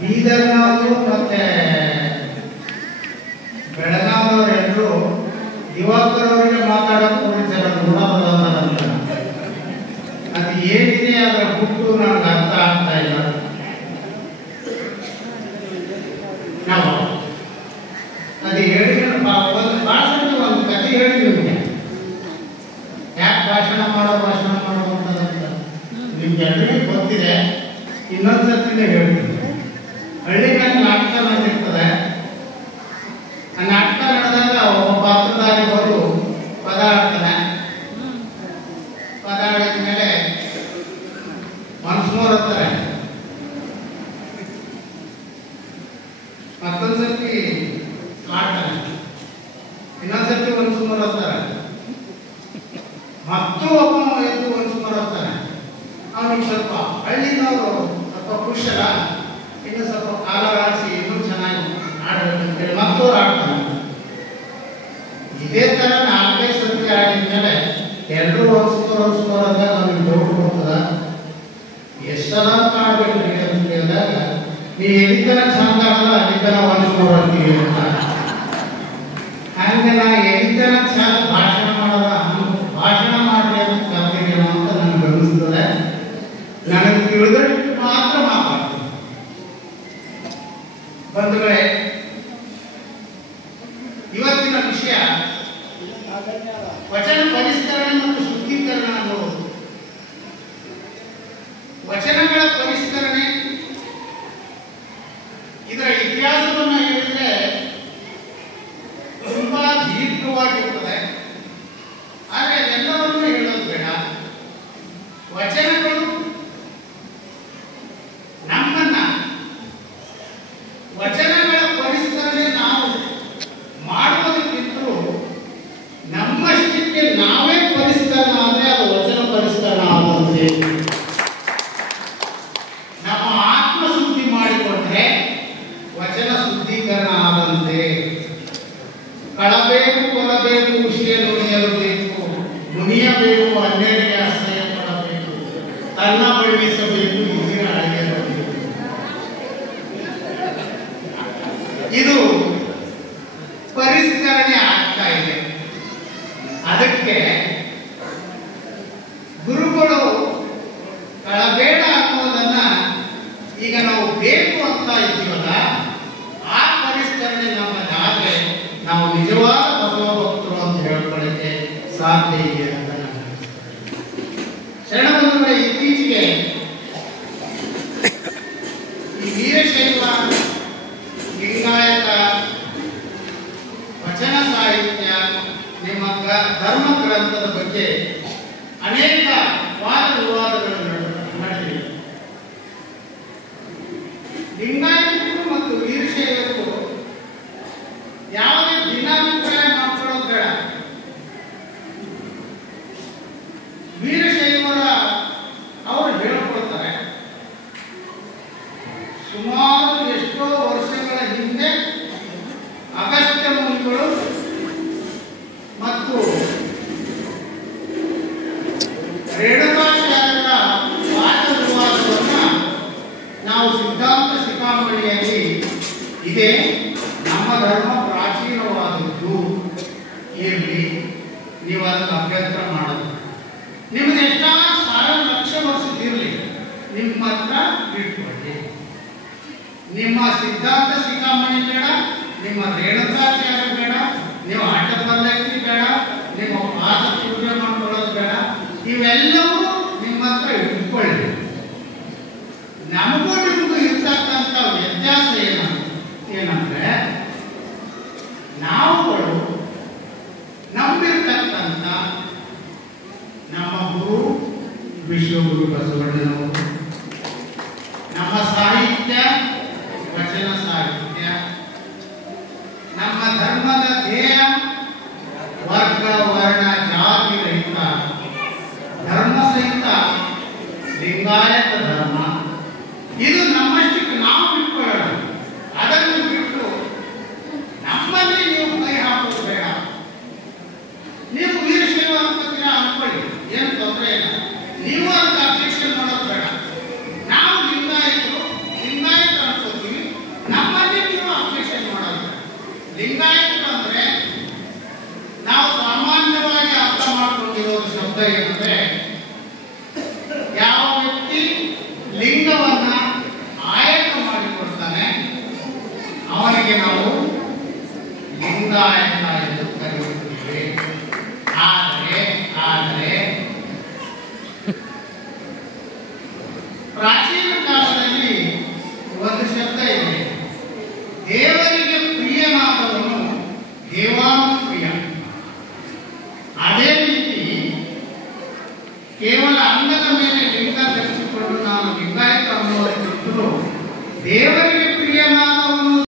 ಬೀದರ್ನವರು ಮತ್ತೆ ಬೆಳಗಾವಿಯವರೆಲ್ಲರೂ ಯುವಕರವರಿಗೆ ಮಾತಾಡೋಕೆ ಹೋಗಿದ್ದಾರೆ ನೋಡೋದಂತ. ಅದು ಏನಿದೆ ಅದರ ಹುಟ್ಟು ನನಗೆ ಅರ್ಥ ಆಗ್ತಾ ಇಲ್ಲ. ನಾವು ಅದು ಹೇಳಿ ಒಂದು ಭಾಷಣ ಒಂದು ಕಥೆ ಹೇಳಿ ನಿಮಗೆ ಯಾಕೆ ಭಾಷಣ ಮಾಡೋದು ಅಂತಂತ ನಿಮ್ಗೆ ಎಲ್ಲರಿಗೂ ಗೊತ್ತಿದೆ. ಇನ್ನೊಂದ್ಸತಿನೇ ಹೇಳ್ತೀನಿ. ಹಳ್ಳಿನಲ್ಲಿ ನಾಟಕ ನಡೆದಿರ್ತದೆ. ಆ ನಾಟಕ ನಡೆದಾಗ ಒಬ್ಬ ಪಾತ್ರಧಾರಿ ಹೋದು ಪದ ಆಡ್ತಾನೆ. ಪದ ಆಡಿದ ಮೇಲೆ ಮನಸ್ಸೋರ್ ಹತ್ತಾರೆ. ಮತ್ತೊಂದ್ಸತಿ ಆಡ್ತಾನೆ. ಇನ್ನೊಂದ್ಸತಿ ಮನಸ್ಸೋರ್ ಹತ್ತಾರೆ. ಮತ್ತು ಒಬ್ಬ ಎದ್ದು ಮನಸ್ಸೋರ್ ಹತ್ತಾರೆ. ಅವನಿಗೆ ಸ್ವಲ್ಪ ಹಳ್ಳಿನವರು ಸ್ವಲ್ಪ ಕುಶಲ, ಇನ್ನು ಸ್ವಲ್ಪ ಕಾಲ ಆಡಿಸಿ ಇನ್ನೂ ಚೆನ್ನಾಗಿ ಆಡಬೇಕಂತೇಳಿ ಮತ್ತವ್ರು ಆಡ್ತಾನೆ. ಇದೇ ತರ 4-5 ಸತಿ ಆಡಿದ್ಮೇಲೆ ಎಲ್ಲರೂ ಹೊರಿಸ್ಕೋರಂದಾಗ ಅವ್ನಿಗೆ ಡೌಟ್ ಬರ್ತದ. ಎಷ್ಟೆಲ್ಲ ಆಡ್ಬೇಕು ಅಂತ ಹೇಳಿದಾಗ ನೀವು ಎಲ್ಲಿತನ ಚಂದ ಆಡಲ್ಲ ಅಲ್ಲಿತನ ಹೊರಿಸ್ಕೋರ್ತೀವಿ ಅಂತ. ಹಂಗೆ ನಾ ಎಲ್ಲಿತನ ಚಂದ ಭಾಷಣ ಮಾಡಲ್ಲ ಭಾಷಣ ಮಾಡಲಿ ಅಂತ ಕರ್ತೀರೇನೋ ಅಂತ ನನಗೆ ಅನಿಸ್ತದೆ. ನನಗೆ ತಿಳಿದಷ್ಟು ಮಾತ್ರ ಮಾತಾಡ್ತೀನಿ. ಬಂಧುಗಳೇ, ಇವತ್ತಿನ ವಿಷಯ ವಚನ ಪರಿಷ್ಕರಣೆ ಮತ್ತು ಶುದ್ಧೀಕರಣ ಅನ್ನೋದು. ವಚನಗಳ ಪರಿಷ್ಕರಣೆ ಇದರ ಇತಿಹಾಸವನ್ನು ಹೇಳಿದ್ರೆ ತುಂಬಾ ದೀರ್ಘವಾಗಿರುತ್ತದೆ. ಆದರೆ ಅದೆಲ್ಲವನ್ನೂ ಹೇಳೋದು ಬೇಡ. ವಚನಗಳು ನಮ್ಮನ್ನ ವಚನಗಳ ಪರಿಷ್ಕರಣೆ ನಾವು ಮಾಡುವುದಕ್ಕಿಂತಲೂ ನಮ್ಮಷ್ಟಕ್ಕೆ ನಾವೇ ಪರಿಷ್ಕರಣ ಆದರೆ ಅದು ವಚನ ಪರಿಷ್ಕರಣ ಆಗುತ್ತೆ. ನಮ್ಮ ಆತ್ಮಶುದ್ಧಿ ಮಾಡಿಕೊಂಡ್ರೆ ವಚನ ಶುದ್ಧೀಕರಣ ಆದಂತೆ. ಕಳಬೇಕು ಕೊಲಬೇಕು ವಿಷಯ ನುಡಿಯಬೇಕು, ಮುನಿಯಬೇಕು ಅನ್ಯರಿಗೆ ಆಶ್ರಯ ಪಡಬೇಕು, ತನ್ನ ಬಳ್ಳಿಸಬೇಕು ಇದಿರ ಅಳೆಯಬೇಕು. ಇದು ಪರಿಷ್ಕರಣೆ ಆಗ್ತಾ ಇದೆ. ಅದಕ್ಕೆ ಗುರುಗಳು ಕಳಬೇಡ ಅನ್ನೋದನ್ನ ಈಗ ನಾವು ಬೇಕು ಅಂತ ಇದ್ದೀವಲ್ಲ, ಆ ಪರಿಷ್ಕರಣೆ ನಮ್ಮದಾದ್ರೆ ನಾವು ನಿಜವಾದ ಬಸವ ಭಕ್ತರು ಅಂತ ಹೇಳ್ಕೊಳ್ಳಿಕ್ಕೆ ಸಾಧ್ಯ ಇದೆ ಅಂತ ನಾನು ಶರಣಬಂಧುಗಳೇ, ಇತ್ತೀಚೆಗೆ ಈ ವೀರಶೈವ ಲಿಂಗಾಯತ ವಚನ ಸಾಹಿತ್ಯ ನಿಮ್ಮ ಧರ್ಮ ಗ್ರಂಥದ ಬಗ್ಗೆ ಅನೇಕ ವಾದ ವಿವಾದಗಳು ನಡೆದಿವೆ. ಲಿಂಗಾಯತಕ್ಕೂ ಮತ್ತು ವೀರಶೈವಕ್ಕೂ ಯಾವುದೇ ಭಿನ್ನಾಭಿಪ್ರಾಯ ಮಾಡ್ಕೊಳ್ಳೋದು ಬೇಡ. ವೀರಶೈವರ ಅವರು ಹೇಳ್ಕೊಳ್ತಾರೆ, ಸುಮಾರು ಎಷ್ಟೋ ವರ್ಷಗಳ ಹಿಂದೆ ಅಗಸ್ತ್ಯ ಮುನಿಗಳು ಮತ್ತು ರೇಣುಕಾಚಾರ್ಯರ ವಾದ ವಿವಾದವನ್ನು ನಾವು ಸಿದ್ಧಾಂತ ಶಿಖಾಮಣಿಯಲ್ಲಿ ಇದೆ, ನಮ್ಮ ಧರ್ಮ ಪ್ರಾಚೀನವಾದದ್ದು, ಇರಲಿ, ನೀವು ಅದನ್ನು ಅಭ್ಯಂತರ ಮಾಡೋದು. ನಿಮ್ಗೆ ಎಷ್ಟಾದ 1000 ಲಕ್ಷ ವರ್ಷದಿರಲಿ, ನಿಮ್ಮ ಹತ್ರ ಇಟ್ಕೊಳ್ಳಿ. ನಿಮ್ಮ ಸಿದ್ಧಾಂತ ಶಿಖಾಮಣಿ ಬೇಡ, ನಿಮ್ಮ ರೇಣುಕಾಚಾರ್ಯ ಬೇಡ, ನೀವು ಆಟ ಪಲ್ಲಕ್ಕಿ ಬೇಡ, ನಿಮ್ಮ ಪಾದ ಪೂಜೆ ಮಾಡ್ಕೊಳ್ಳೋದು ಬೇಡ. ಇವೆಲ್ಲವೂ ನಿಮ್ಮ ಹತ್ರ ಇಟ್ಕೊಳ್ಳಿ. ನಮಗೂ ನಿಮಗೂ ಇರ್ತಕ್ಕಂಥ ವ್ಯತ್ಯಾಸ ಏನಂದ್ರೆ ನಾವುಗಳು ನಂಬಿರ್ತಕ್ಕಂಥ ನಮ್ಮ ಗುರು ವಿಶ್ವಗುರು ಬಸವಣ್ಣನವರು, ನಮ್ಮ ಸಾಹಿತ್ಯ ವಚನ ಸಾಹಿತ್ಯ, ನಮ್ಮ ಧರ್ಮದ ಧ್ಯೇಯ ವರ್ಗ ವರ್ಣ ಜಾತಿ ರಹಿತ ಧರ್ಮ ಸಹಿತ ಲಿಂಗಾಯತ ಧರ್ಮ. ಇದು ನಮ್ಮಷ್ಟಕ್ಕೆ ನಾವು ಬಿಟ್ಕೊಳ್ಳೋಣ. ಅದನ್ನು ಬಿಟ್ಟು ನಮ್ಮಲ್ಲಿ ನೀವು ಕೈ ಹಾಕೋದು ಬೇಡ. ನೀವು ವೀರಶೈವ ಅಂತ ಅನ್ಕೊಳ್ಳಿ, ಏನು ತೊಂದರೆ ಇಲ್ಲ. ನೀವು ಅಂತ ಅಬ್ಜೆಕ್ಷನ್ ಮಾಡೋದು ಬೇಡ. ನಾವು ಲಿಂಗಾಯತರು ಅನ್ಕೋತೀವಿ, ದೇವಾನುಪ್ರಿಯ. ಅದೇ ರೀತಿ ಕೇವಲ ಅಂಗದ ಮೇಲೆ ಲಿಂಗ ಧರಿಸಿಕೊಂಡು ನಾನು ಲಿಂಗಾಯತ ಅನ್ನೋದಕ್ಕಿಂತಲೂ ದೇವರ